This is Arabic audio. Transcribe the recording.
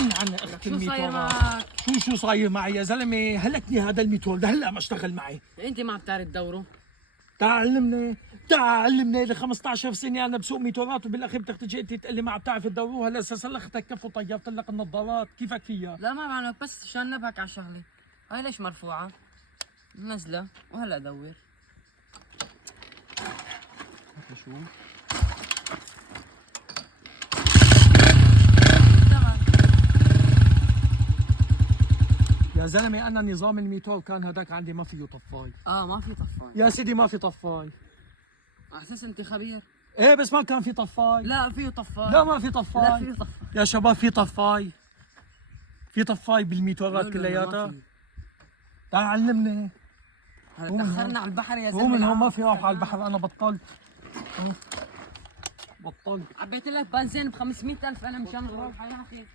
اسألني عن اخت شو صاير الميتورات. معك؟ شو صاير معي يا زلمه؟ هلكني هذا الميتور ده، هلا ما اشتغل معي. انت ما بتعرف تدوره؟ تعلمني تعلمني ل 15 سنه انا بسوق ميتورات، وبالاخير بدك تجي انت تقول لي ما عم تعرف تدوروها. هلا سلختك كف وطيرت لك النظارات، كيفك فيها؟ لا ما بعملك، بس عشان نبهك على شغله. هاي ليش مرفوعه؟ نزله وهلا دور. شو يا زلمه؟ انا نظام الميتور كان هداك عندي ما فيه طفاي. ما في طفاي يا سيدي ما في طفاي. على اساس انت خبير. ايه بس ما كان في طفاي. لا فيه طفاي. لا ما في طفاي. لا فيه طفاي يا شباب في طفاي، في طفاي بالميتورات لا، كلياتها. ما في. تعال علمني. هلا دخلنا على البحر يا زلمه. هو من هون ما في روح على البحر، انا بطلت. بطلت. عبيت لك بنزين ب 500,000 انا مشان اروح على الاخير.